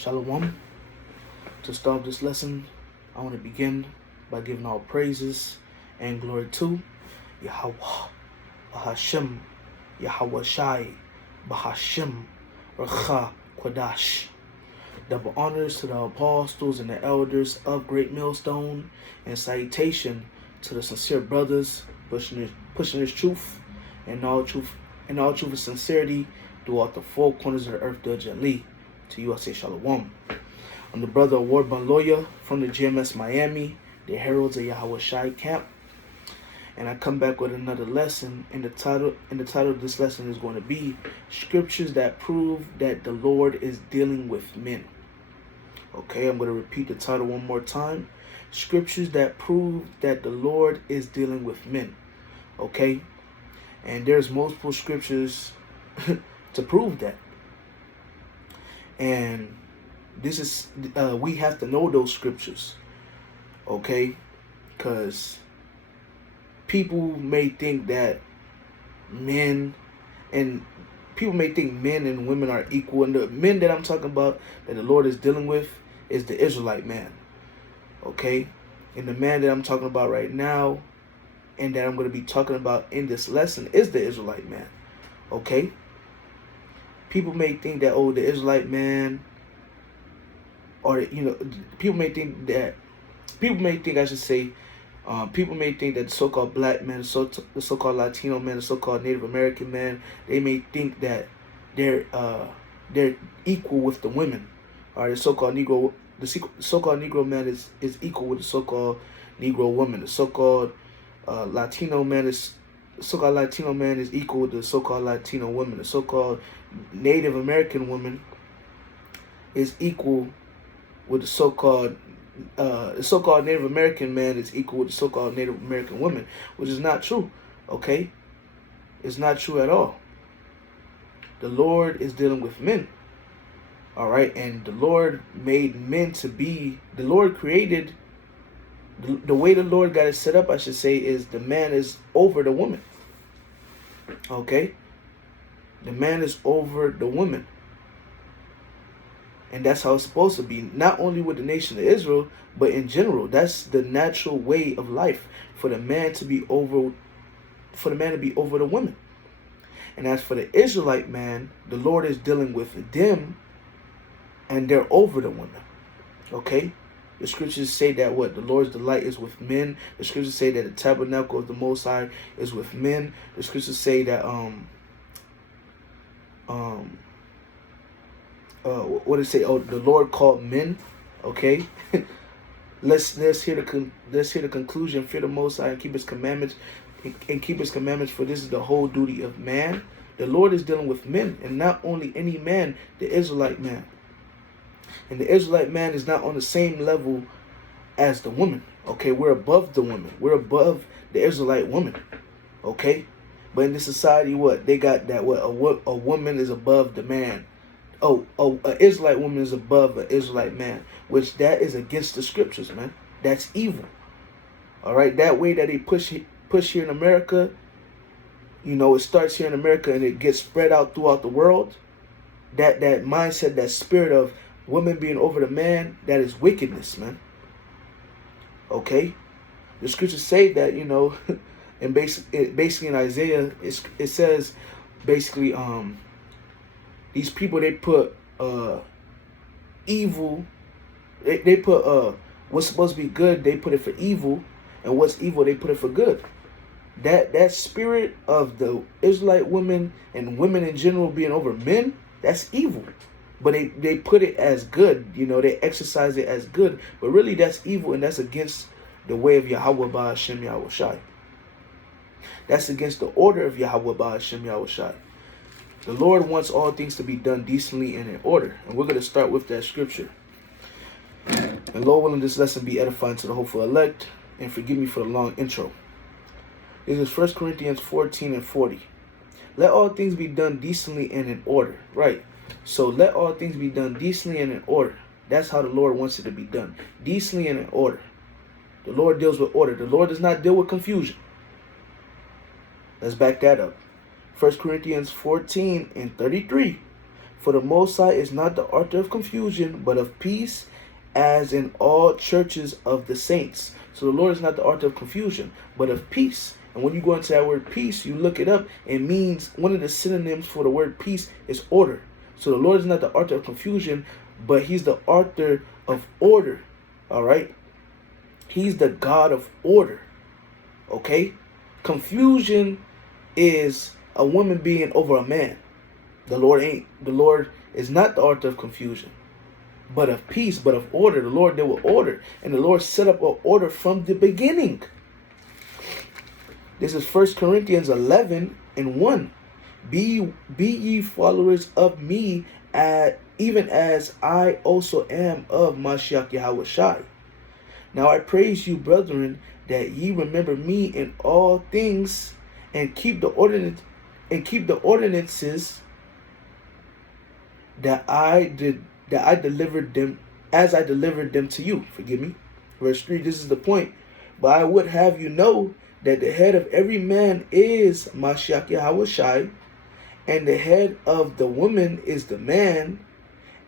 Shalom. To start this lesson, I want to begin by giving all praises and glory to Yahweh, Bahashem, Yahweh Shai, Bahashem, Racha, Quadash. Double honors to the apostles and the elders of Great Millstone, and salutation to the sincere brothers pushing this truth and all truth and sincerity throughout the four corners of the earth, diligently. To you I say Shalom. I'm the brother Award Bun Lawyer from the GMS Miami, the Heralds of Yahweh Shai camp, and I come back with another lesson. And the title of this lesson is going to be Scriptures that Prove That the Lord is Dealing with Men. Okay, I'm going to repeat the title one more time. Scriptures that prove that the Lord is dealing with men. Okay, and there's multiple scriptures to prove that. And this is, we have to know those scriptures, okay? Because people may think that men and women are equal. And the men that I'm talking about that the Lord is dealing with is the Israelite man, okay? And the man that I'm talking about right now and that I'm going to be talking about in this lesson is the Israelite man, okay? People may think that, the Israelite man, or, people may think that the so-called black men, the so-called Latino men, the so-called Native American men, they may think that they're equal with the women. All right, the so-called Negro man is equal with the so-called Negro woman. The so-called Latino man is equal with the so-called Latino woman. The so-called Native American woman is equal with the so-called Native American man is equal with the so-called Native American woman, which is not true. Okay, it's not true at all. The Lord is dealing with men. All right, and the Lord made men to be. The Lord created. The way the Lord got it set up, I should say, is the man is over the woman. Okay? The man is over the woman. And that's how it's supposed to be. Not only with the nation of Israel, but in general. That's the natural way of life, for the man to be over the woman. And as for the Israelite man, the Lord is dealing with them, and they're over the woman. Okay? The scriptures say that the Lord's delight is with men. The scriptures say that the tabernacle of the Most High is with men. The scriptures say that what did it say? The Lord called men. Okay, let's hear the conclusion. Fear the Most High and keep His commandments. And keep His commandments, for this is the whole duty of man. The Lord is dealing with men, and not only any man, the Israelite man. And the Israelite man is not on the same level as the woman. Okay, we're above the woman. We're above the Israelite woman. Okay, but in this society, they got that a woman is above the man. An Israelite woman is above an Israelite man, which that is against the scriptures, man. That's evil. All right, that way that they push here in America, it starts here in America and it gets spread out throughout the world. That mindset, that spirit of women being over the man, that is wickedness, man. Okay, the scriptures say that, and basically in Isaiah, it says basically these people, they put evil, they put what's supposed to be good, they put it for evil, and what's evil, they put it for good. That spirit of the Israelite women and women in general being over men, that's evil. But they put it as good, they exercise it as good, but really that's evil, and that's against the way of Yahweh Ba'ashem Yahweh Shai. That's against the order of Yahweh Ba'ashem Yahweh Shai. The Lord wants all things to be done decently and in order. And we're going to start with that scripture. And Lord willing, this lesson be edifying to the hopeful elect. And forgive me for the long intro. This is 1 Corinthians 14 and 40. Let all things be done decently and in order. Right. So let all things be done decently and in order. That's how the Lord wants it to be done. Decently and in order. The Lord deals with order. The Lord does not deal with confusion. Let's back that up. 1 Corinthians 14 and 33. For the Most High is not the author of confusion, but of peace, as in all churches of the saints. So the Lord is not the author of confusion, but of peace. And when you go into that word peace, you look it up. It means, one of the synonyms for the word peace is order. So the Lord is not the author of confusion, but he's the author of order. All right? He's the God of order. Okay? Confusion is a woman being over a man. The Lord is not the author of confusion, but of peace, but of order. The Lord dealt with order, and the Lord set up an order from the beginning. This is 1 Corinthians 11:1. Be ye followers of me, even as I also am of Mashiach Yahweh Shai. Now I praise you, brethren, that ye remember me in all things, and keep the ordinances that I delivered them, as I delivered them to you. Forgive me. Verse 3, this is the point. But I would have you know that the head of every man is Mashiach Yahweh Shai, and the head of the woman is the man,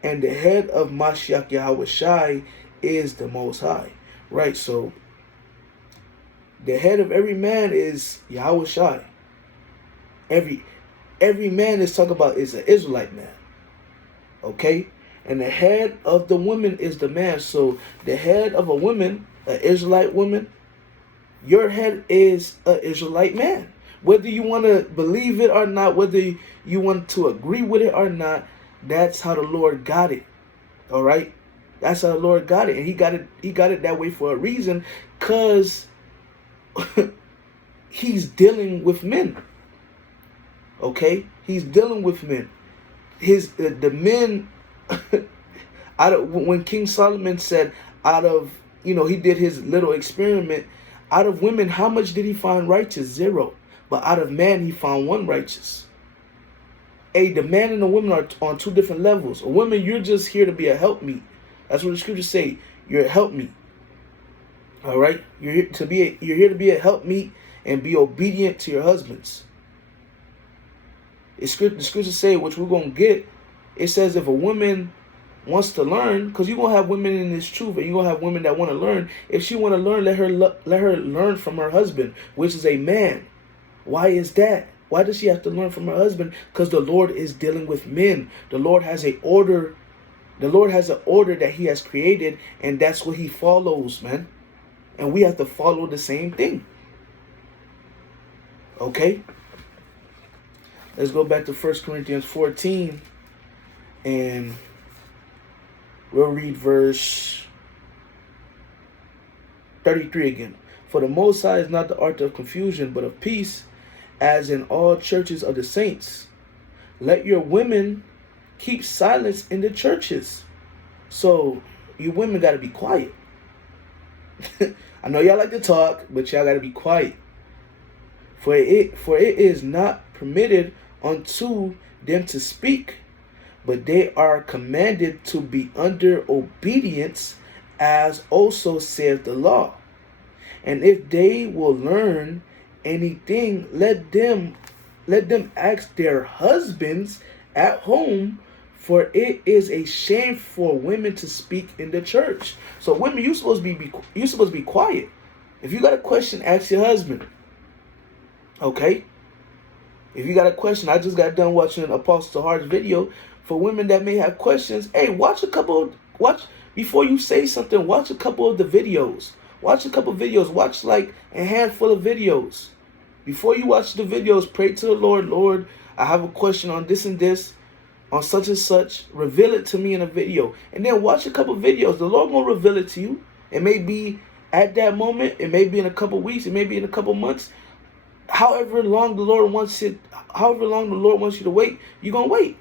and the head of Mashiach Yahweh Shai is the Most High. Right, so the head of every man is Yahweh Shai. Every man is talking about is an Israelite man. Okay? And the head of the woman is the man. So the head of a woman, an Israelite woman, your head is an Israelite man. Whether you want to believe it or not, whether you want to agree with it or not, that's how the Lord got it. All right? That's how the Lord got it. And he got it that way for a reason, because he's dealing with men. Okay? He's dealing with men. The men when King Solomon said, he did his little experiment, out of women, how much did he find righteous? 0. But out of man, he found 1 righteous. The man and the woman are on 2 different levels. A woman, you're just here to be a helpmeet. That's what the scriptures say. You're a helpmeet. All right? You're here to be a helpmeet and be obedient to your husbands. The scriptures say, which we're going to get, it says if a woman wants to learn, because you're going to have women in this truth, and you're going to have women that want to learn. If she want to learn, let her learn from her husband, which is a man. Why is that? Why does she have to learn from her husband? Because the Lord is dealing with men. The Lord has an order. The Lord has an order that he has created, and that's what he follows, man. And we have to follow the same thing. Okay? Let's go back to 1 Corinthians 14, and we'll read verse 33 again. For the Most High is not the author of confusion, but of peace, as in all churches of the saints. Let your women keep silence in the churches. So you women got to be quiet. I know y'all like to talk, but y'all got to be quiet. For it is not permitted unto them to speak, but they are commanded to be under obedience, as also saith the law. And if they will learn anything, let them ask their husbands at home, for it is a shame for women to speak in the church. So women, you're supposed to be quiet. If you got a question, ask your husband. Okay? If you got a question, I just got done watching Apostle Hart's video. For women that may have questions, hey, watch before you say something, watch a couple of the videos. Watch a couple of videos. Watch like a handful of videos. Before you watch the videos, pray to the Lord. Lord, I have a question on this and this, on such and such. Reveal it to me in a video. And then watch a couple of videos. The Lord will reveal it to you. It may be at that moment. It may be in a couple of weeks. It may be in a couple of months. However long the Lord wants you to wait, you're going to wait.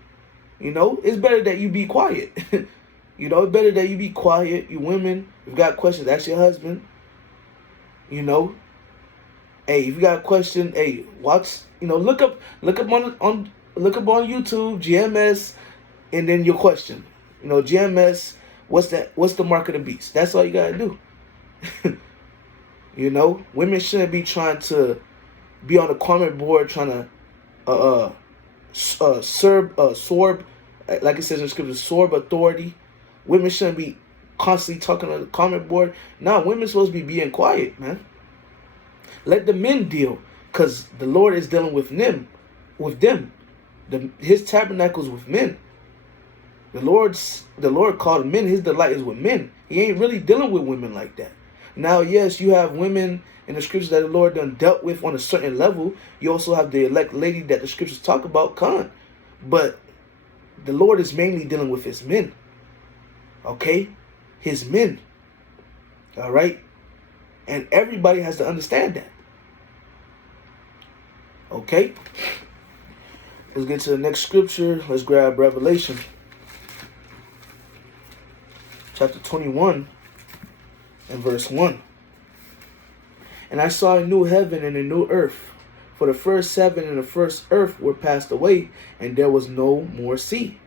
It's better that you be quiet. It's better that you be quiet. You women, if you got questions, ask your husband. Hey, if you got a question, hey, watch, look up on YouTube, GMS, and then your question. GMS, what's the mark of the beast? That's all you gotta do. Women shouldn't be trying to be on the comment board trying to absorb like it says in scripture, sword of authority. Women shouldn't be constantly talking on the comment board. No, women supposed to be being quiet, man. Let the men deal, because the Lord is dealing with them. His tabernacles with men. The Lord called men. His delight is with men. He ain't really dealing with women like that. Now, yes, you have women in the scriptures that the Lord done dealt with on a certain level. You also have the elect lady that the scriptures talk about, Khan. But the Lord is mainly dealing with his men. Okay? His men. All right? And everybody has to understand that. Okay? Let's get to the next scripture. Let's grab Revelation. Chapter 21 and verse 1. And I saw a new heaven and a new earth. For the first heaven and the first earth were passed away, and there was no more sea.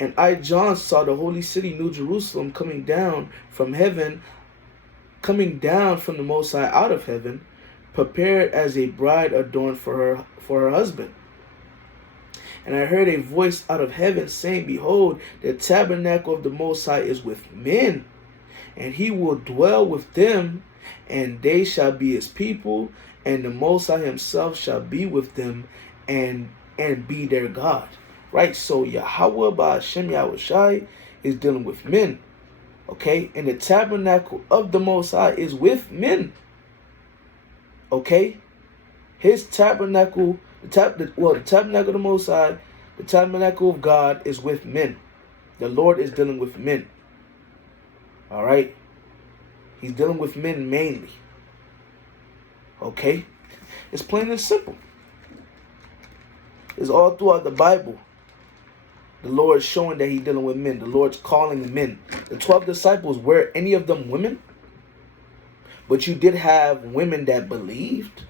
And I, John, saw the holy city, New Jerusalem, coming down from heaven, coming down from the Most High out of heaven, prepared as a bride adorned for her husband. And I heard a voice out of heaven saying, Behold, the tabernacle of the Most High is with men, and he will dwell with them, and they shall be his people, and the Most High himself shall be with them, and be their God. Right? So Yahweh Ba'ashem Yahushai is dealing with men. Okay? And the tabernacle of the Most High is with men. Okay? His tabernacle, the tabernacle of the Most High, the tabernacle of God is with men. The Lord is dealing with men. All right? He's dealing with men mainly. Okay? It's plain and simple. It's all throughout the Bible. The Lord's showing that he's dealing with men. The Lord's calling the men. The 12 disciples, were any of them women? But you did have women that believed.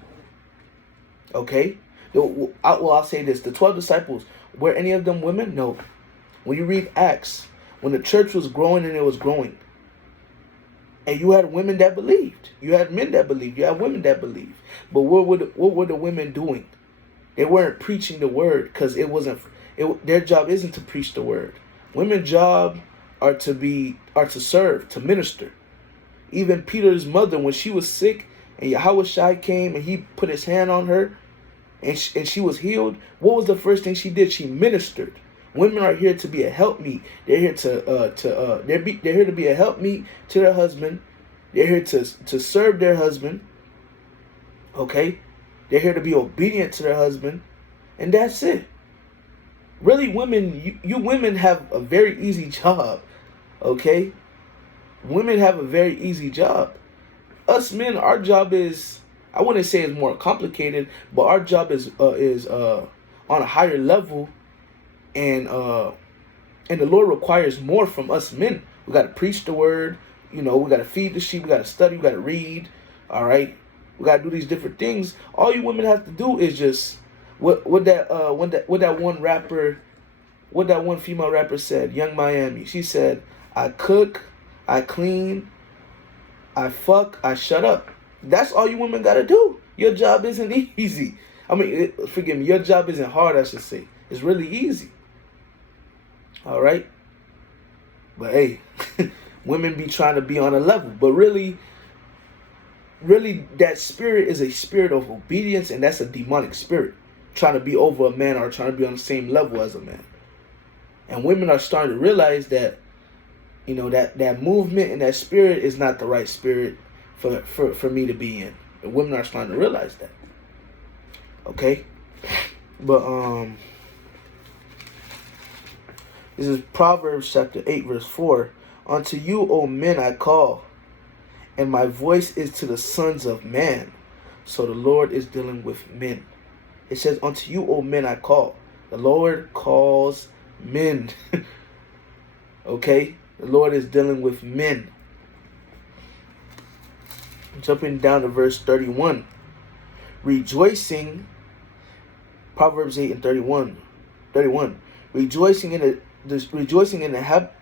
Okay? I'll say this. The 12 disciples, were any of them women? No. When you read Acts, when the church was growing and it was growing, and you had women that believed. You had men that believed. You had women that believed. But what were the women doing? They weren't preaching the word, because their job isn't to preach the word. Women's job are to serve, to minister. Even Peter's mother, when she was sick and Yahweh Shai came and he put his hand on her and she was healed, what was the first thing she did? She ministered. Women are here to be a helpmeet. They're here they're here to be a helpmeet to their husband. They're here to serve their husband. Okay? They're here to be obedient to their husband. And that's it. Really, women, you women have a very easy job. Okay? Women have a very easy job. Us men, our job is, I wouldn't say it's more complicated, but our job is on a higher level, and the Lord requires more from us men. We got to preach the word, we got to feed the sheep, we got to study, we got to read. All right, we got to do these different things. All you women have to do is just what that one female rapper said, Young Miami. She said, I cook, I clean, I fuck, I shut up. That's all you women got to do. Your job isn't easy. I mean, forgive me, your job isn't hard, I should say. It's really easy. All right? But hey, women be trying to be on a level. But really, that spirit is a spirit of obedience, and that's a demonic spirit. Trying to be over a man or trying to be on the same level as a man. And women are starting to realize that, that movement and that spirit is not the right spirit for me to be in. And women are starting to realize that. Okay? But this is Proverbs chapter 8 verse 4. Unto you, O men, I call, and my voice is to the sons of man. So the Lord is dealing with men. It says, unto you, O men, I call. The Lord calls men. Okay? The Lord is dealing with men. Jumping down to verse 31. Rejoicing, Proverbs 8 and 31. Rejoicing in the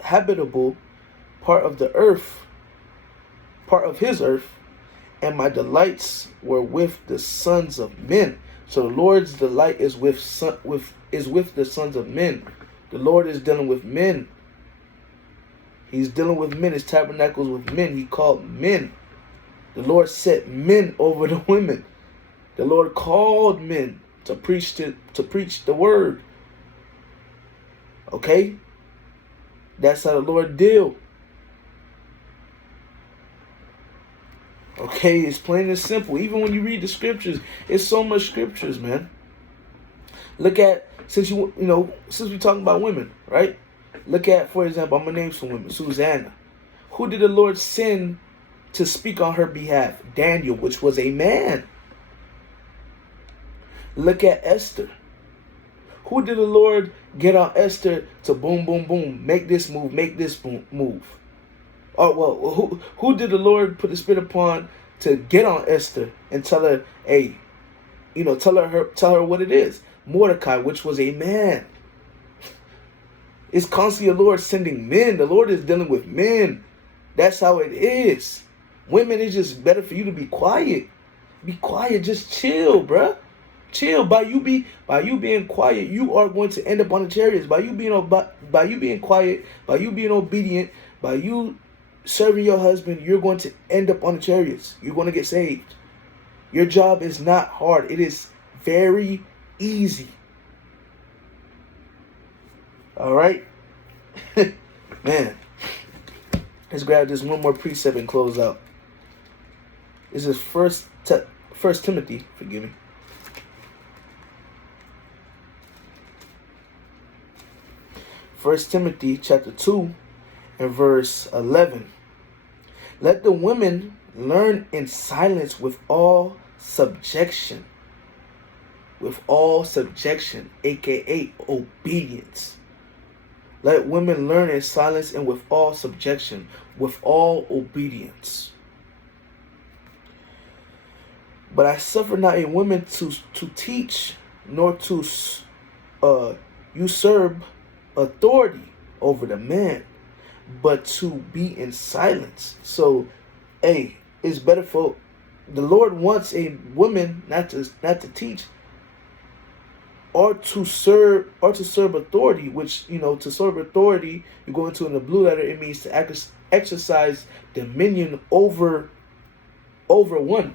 habitable part of the earth, part of his earth, and my delights were with the sons of men. So the Lord's delight is with the sons of men. The Lord is dealing with men. He's dealing with men. His tabernacles with men. He called men. The Lord set men over the women. The Lord called men to preach the word. Okay? That's how the Lord deal. Okay, it's plain and simple. Even when you read the scriptures, it's so much scriptures, man. Look at, since we're talking about women, right? Look at, for example, I'm going to name some women. Susanna. Who did the Lord send to speak on her behalf? Daniel, which was a man. Look at Esther. Who did the Lord get on Esther to boom, boom, boom, make this move, move? Oh, well, who did the Lord put the Spirit upon to get on Esther and tell her, hey, tell her what it is? Mordecai, which was a man. It's constantly the Lord sending men. The Lord is dealing with men. That's how it is. Women, it's just better for you to be quiet. Be quiet. Just chill, bruh. Chill. By you being quiet, you are going to end up on the chariots. By you being quiet, by you being obedient, by you serving your husband, you're going to end up on the chariots. You're going to get saved. Your job is not hard. It is very easy. All right? Man. Let's grab this one more precept and close out. This is First Timothy, forgive me. First Timothy chapter 2 and verse 11. Let the women learn in silence with all subjection. With all subjection, aka obedience. Let women learn in silence and with all subjection, with all obedience. But I suffer not a woman to teach, nor to usurp authority over the man, but to be in silence. So, hey, it's better for the Lord wants a woman not to teach or to serve authority, which, to serve authority, you go into in the blue letter, it means to exercise dominion over one.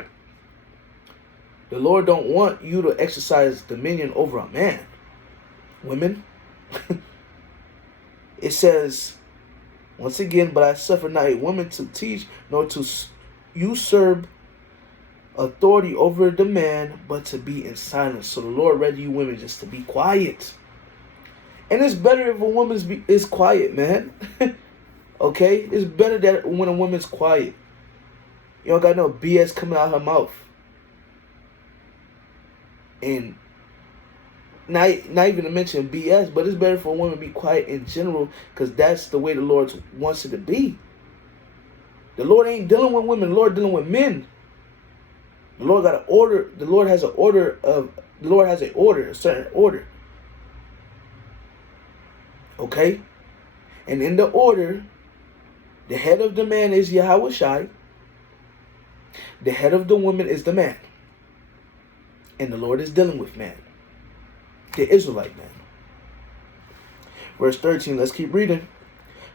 The Lord don't want you to exercise dominion over a man. Women. It says, once again, but I suffer not a woman to teach, nor to usurp authority over the man, but to be in silence. So the Lord read you women just to be quiet. And it's better if a woman is quiet, man. Okay? It's better that when a woman's quiet. You don't got no BS coming out her mouth. And not even to mention BS, but it's better for a woman to be quiet in general, because that's the way the Lord wants it to be. The Lord ain't dealing with women. The Lord dealing with men. The Lord got an order. The Lord has a certain order. Okay? And in the order, the head of the man is Yahweh Shai. The head of the woman is the man. And the Lord is dealing with man. The Israelite man. Verse 13, let's keep reading.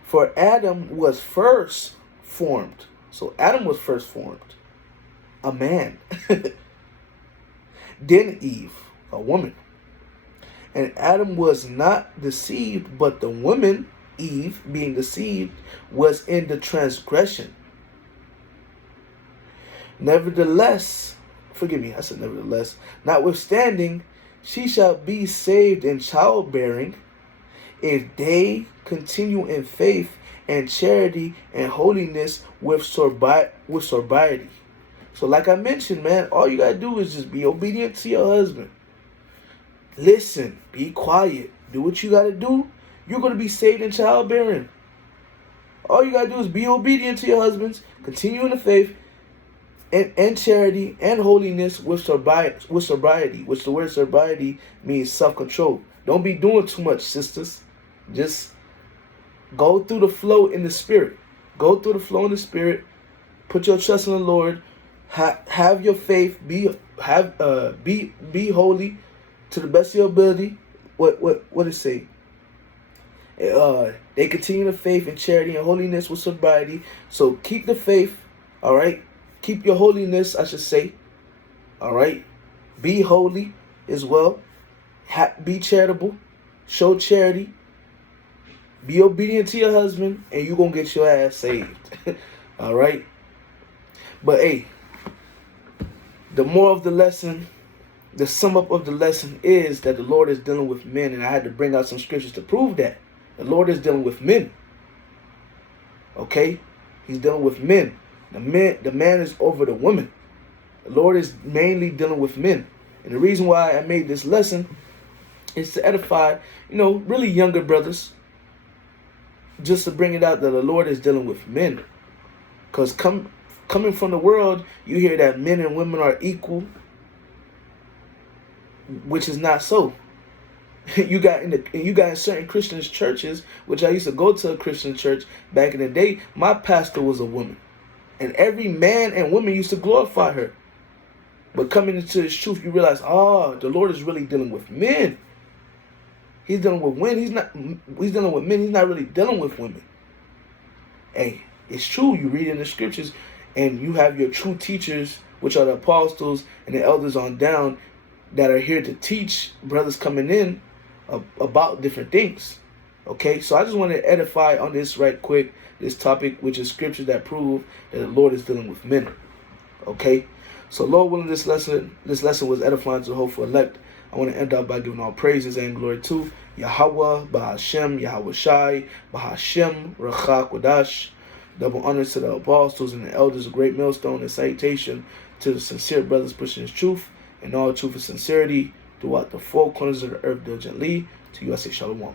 For Adam was first formed. So Adam was first formed. A man. Then Eve, a woman. And Adam was not deceived, but the woman, Eve, being deceived, was in the transgression. Nevertheless, forgive me, I said nevertheless, notwithstanding, she shall be saved in childbearing if they continue in faith and charity and holiness with sobriety. So like I mentioned, man, all you got to do is just be obedient to your husband. Listen, be quiet, do what you got to do. You're going to be saved in childbearing. All you got to do is be obedient to your husbands, continue in the faith, and charity and holiness with sobriety, which the word sobriety means self-control. Don't be doing too much, sisters. Just go through the flow in the spirit. Go through the flow in the spirit. Put your trust in the Lord. Have your faith. Be holy to the best of your ability. What it say? They continue the faith and charity and holiness with sobriety. So keep the faith. All right. Keep your holiness, I should say. All right. Be holy as well. Be charitable. Show charity. Be obedient to your husband, and you're going to get your ass saved. All right. But hey, the moral of the lesson, the sum up of the lesson is that the Lord is dealing with men, and I had to bring out some scriptures to prove that. The Lord is dealing with men. Okay? He's dealing with men. The man is over the woman. The Lord is mainly dealing with men. And the reason why I made this lesson is to edify, really younger brothers. Just to bring it out that the Lord is dealing with men. Because coming from the world, you hear that men and women are equal, which is not so. You got in certain Christian churches, which I used to go to a Christian church back in the day. My pastor was a woman, and every man and woman used to glorify her. But coming into this truth, you realize, the Lord is really dealing with men. He's dealing with women. He's dealing with men. He's not really dealing with women. Hey, it's true. You read in the scriptures, and you have your true teachers, which are the apostles and the elders on down, that are here to teach brothers coming in about different things. Okay, so I just want to edify on this right quick, this topic, which is scriptures that prove that the Lord is dealing with men. Okay, so Lord willing, this lesson was edifying to the hopeful elect. I want to end up by giving all praises and glory to Yahweh, Bahashem, Yahweh Shai, Bahashem, Rachak Wadash. Double honors to the apostles and the elders, a great millstone, and salutation to the sincere brothers pushing his truth and all truth and sincerity throughout the four corners of the earth diligently. To you I say shalom.